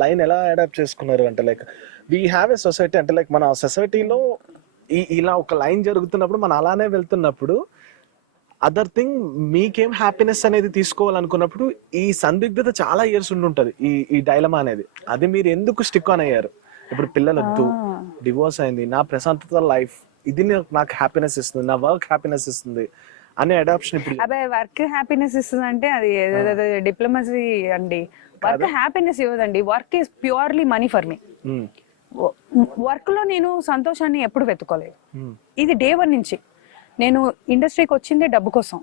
Line ఎలా adapt చేసుకున్నారు అంటే like we have a society అంటే లైక్ మన సొసైటీలో ఇలా ఒక లైన్ జరుగుతున్నప్పుడు మనం అలానే వెళ్తున్నప్పుడు అదర్ థింగ్ మీకేం హ్యాపీనెస్ అనేది తీసుకోవాలనుకున్నప్పుడు ఈ సందిగ్ధత చాలా ఇయర్స్ ఉండుంటది ఈ డైలమా అనేది. అది మీరు ఎందుకు స్టిక్ ఆన్ అయ్యారు? ఇప్పుడు పిల్లలు వద్దు, డివోర్స్ అయింది, నా ప్రశాంతత లైఫ్ ఇది నాకు హ్యాపీనెస్ ఇస్తుంది, నా వర్క్ హ్యాపీనెస్ ఇస్తుంది అనే అడాప్షన్. ఇప్పుడు అబ్బాయి వర్క్ హ్యాపీనెస్ ఇస్తుంది అంటే అది డిప్లొమసీ అండి. వర్క్ హ్యాపీనెస్ ఇవ్వదండి. Work is purely money for me. Work లో నేను సంతోషాన్ని ఎప్పుడు వెతుకోలేదు. ఇది డే 1 నుంచి నేను ఇండస్ట్రీకి వచ్చిందే డబ్బు కోసం,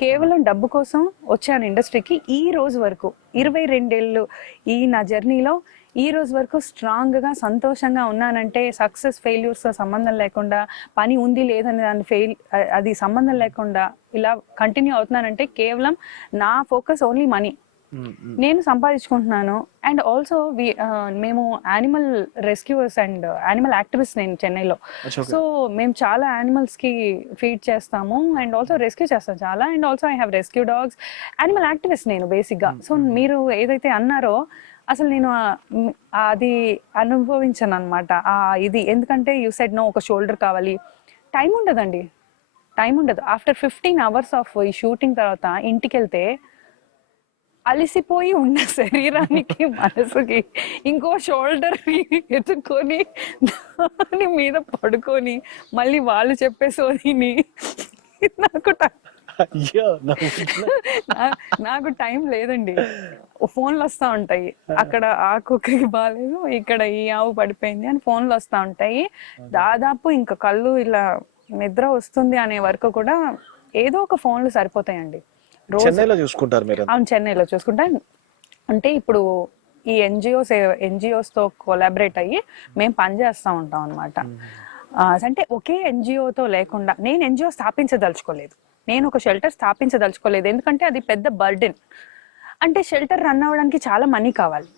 కేవలం డబ్బు కోసం వచ్చాను ఇండస్ట్రీకి. ఈ రోజు వరకు 22 ఏళ్ళు ఈ నా జర్నీలో ఈ రోజు వరకు స్ట్రాంగ్గా సంతోషంగా ఉన్నానంటే సక్సెస్ ఫెయిల్యూర్స్తో సంబంధం లేకుండా, పని ఉంది లేదని దాన్ని అది సంబంధం లేకుండా ఇలా కంటిన్యూ అవుతున్నానంటే కేవలం నా ఫోకస్ ఓన్లీ మనీ. నేను సంపాదించుకుంటున్నాను. అండ్ ఆల్సో మేము animal rescuers and animal activist నేను చెన్నైలో. సో మేము చాలా యానిమల్స్ కి ఫీడ్ చేస్తాము అండ్ ఆల్సో రెస్క్యూ చేస్తాం చాలా. And also I have rescue dogs. Animal activist నేను బేసిక్ గా. సో మీరు ఏదైతే అన్నారో అసలు నేను అది అనుభవించాను అనమాట. ఇది ఎందుకంటే యూ సెడ్ నో, ఒక షోల్డర్ కావాలి. టైం ఉండదండి, టైం ఉండదు. ఆఫ్టర్ 15 hours ఆఫ్ ఈ షూటింగ్ తర్వాత ఇంటికి వెళ్తే అలిసిపోయి ఉన్న శరీరానికి మనసుకి ఇంకో షోల్డర్ ఎత్తుకొని దాని మీద పడుకొని మళ్ళీ వాళ్ళు చెప్పే సోదిని నాకు టైం లేదండి. ఫోన్లు వస్తూ ఉంటాయి, అక్కడ ఆ కుక్కకి బాగాలేదు, ఇక్కడ ఈ ఆవు పడిపోయింది అని ఫోన్లు వస్తూ ఉంటాయి. దాదాపు ఇంకా కళ్ళు ఇలా నిద్ర వస్తుంది అనే వరకు కూడా ఏదో ఒక ఫోన్లు సరిపోతాయండి. చెన్నైలో చూసుకుంటారు మీరు? అవును, చెన్నైలో చూసుకుంటాను. అంటే ఇప్పుడు ఈ ఎన్జిఓస్ తో కొలాబరేట్ అయ్యి మేము పనిచేస్తూ ఉంటాం అనమాట. అంటే ఒకే ఎన్జిఓతో లేకుండా నేను ఎన్జిఓ స్థాపించదలుచుకోలేదు, నేను ఒక షెల్టర్ స్థాపించదలుచుకోలేదు. ఎందుకంటే అది పెద్ద బర్డెన్. అంటే షెల్టర్ రన్ అవ్వడానికి చాలా మనీ కావాలి.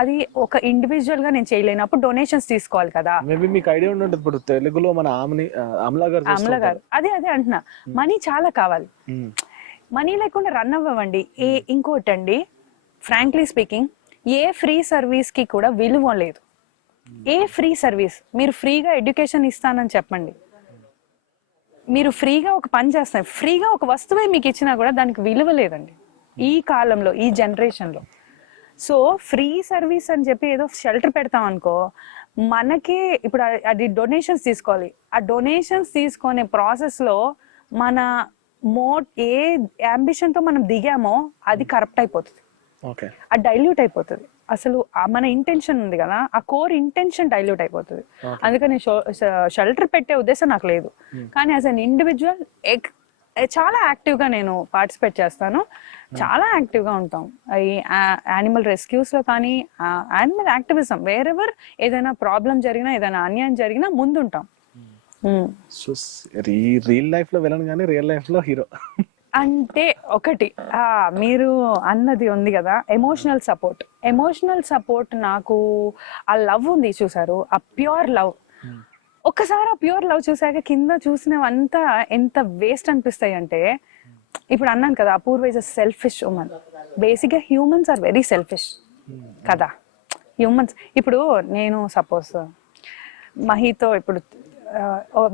అది ఒక ఇండివిజువల్ గా నేను చేయలేనప్పుడు డొనేషన్స్ తీసుకోవాలి కదా. మేబీ మీకు ఐడియా ఉంటుంది, ఇప్పుడు తెలుగులో మన అమలా గారు అదే అంటున్నా, మనీ చాలా కావాలి. మనీ లేకుండా రన్ అవ్వండి. ఇంకోటి అండి, ఫ్రాంక్లీ స్పీకింగ్, ఏ ఫ్రీ సర్వీస్ కి కూడా విలువ లేదు. ఏ ఫ్రీ సర్వీస్, మీరు ఫ్రీగా ఎడ్యుకేషన్ ఇస్తానని చెప్పండి, మీరు ఫ్రీగా ఒక పని చేస్తారు, ఫ్రీగా ఒక వస్తువే మీకు ఇచ్చినా కూడా దానికి విలువ లేదండి ఈ కాలంలో, ఈ జనరేషన్లో. సో ఫ్రీ సర్వీస్ అని చెప్పి ఏదో షెల్టర్ పెడతాం అనుకో, మనకి ఇప్పుడు అది డొనేషన్స్ తీసుకోవాలి. ఆ డొనేషన్స్ తీసుకునే ప్రాసెస్లో మన ఏ అంబిషన్ తో మనం దిగామో అది కరప్ట్ అయిపోతుంది, అది డైల్యూట్ అయిపోతుంది. అసలు మన ఇంటెన్షన్ ఉంది కదా, ఆ కోర్ ఇంటెన్షన్ డైల్యూట్ అయిపోతుంది. అందుకని షెల్టర్ పెట్టే ఉద్దేశం నాకు లేదు. కానీ యాజ్ అన్ ఇండివిజువల్ చాలా యాక్టివ్ గా నేను పార్టిసిపేట్ చేస్తాను, చాలా యాక్టివ్ గా ఉంటాం. ఈ యానిమల్ రెస్క్యూస్ లో కానీ యానిమల్ యాక్టివిజం, వేరెవర్ ఏదైనా ప్రాబ్లం జరిగినా, ఏదైనా అన్యాయం జరిగినా ముందుంటాం. సో రియల్ లైఫ్ లో విలన్ గానీ రియల్ లైఫ్ లో హీరో అంటే ఒకటి మీరు అన్నది ఉంది కదా, ఎమోషనల్ సపోర్ట్. ఎమోషనల్ సపోర్ట్ నాకు ఆ లవ్ ఉంది చూసారు, ఆ ప్యూర్ లవ్. ఒక్కసారి ఆ ప్యూర్ లవ్ చూసాక కింద చూసినవంతా ఎంత వేస్ట్ అనిపిస్తాయి అంటే, ఇప్పుడు అన్నాను కదా, Apoorva is a selfish women. Basic గా హ్యూమన్స్ ఆర్ వెరీ సెల్ఫిష్ కదా. హ్యూమన్స్ ఇప్పుడు నేను సపోజ్ మహితో ఇప్పుడు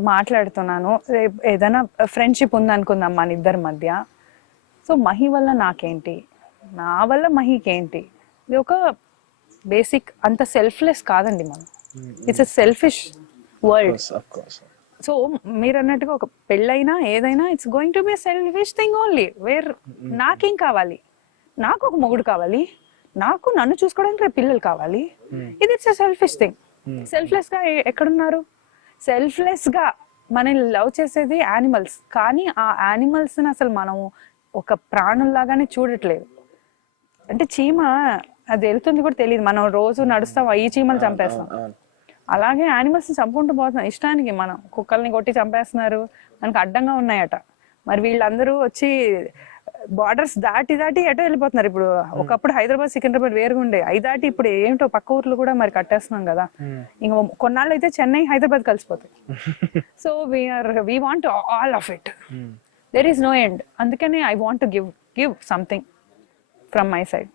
మాట్లాడుతున్నాను, ఏదైనా ఫ్రెండ్షిప్ ఉందనుకుందాం మన ఇద్దరి మధ్య. సో మహి వల్ల నాకేంటి, నా వల్ల మహికేంటి, ఇది ఒక బేసిక్. అంత సెల్ఫ్లెస్ కాదండి మనం, it's a selfish world. So మీరు అన్నట్టుగా ఒక పెళ్ళైనా ఏదైనా it's going to be selfish thing only. Where నాకేం కావాలి, నాకు ఒక మొగుడు కావాలి, నాకు నన్ను చూసుకోవడానికి రేపు పిల్లలు కావాలి. ఇది it's a selfish thing. Selfless గా ఎక్కడున్నారు? సెల్ఫ్లెస్ గా మనం లవ్ చేసేది యానిమల్స్, కానీ ఆ యానిమల్స్ ని అసలు మనం ఒక ప్రాణం లాగానే చూడట్లేదు. అంటే చీమ అది వెళ్తుంది కూడా తెలియదు, మనం రోజు నడుస్తాం, ఈ చీమలు చంపేస్తాం. అలాగే యానిమల్స్ ని చంపుకుంటూ పోతున్నాం ఇష్టానికి. మనం కుక్కల్ని కొట్టి చంపేస్తున్నారు, మనకు అడ్డంగా ఉన్నాయట. మరి వీళ్ళందరూ వచ్చి బార్డర్స్ దాటి ఎటో వెళ్ళిపోతున్నారు. ఇప్పుడు ఒకప్పుడు హైదరాబాద్ సికింద్రాబాద్ వేరుగా ఉండే, అవి దాటి ఇప్పుడు ఏంటో పక్క ఊర్లు కూడా మరి కట్టేస్తున్నాం కదా. ఇంకా కొన్నాళ్ళు అయితే చెన్నై హైదరాబాద్ కలిసిపోతాయి. So we want all of it, there is no end. అందుకనే I want give something from my side.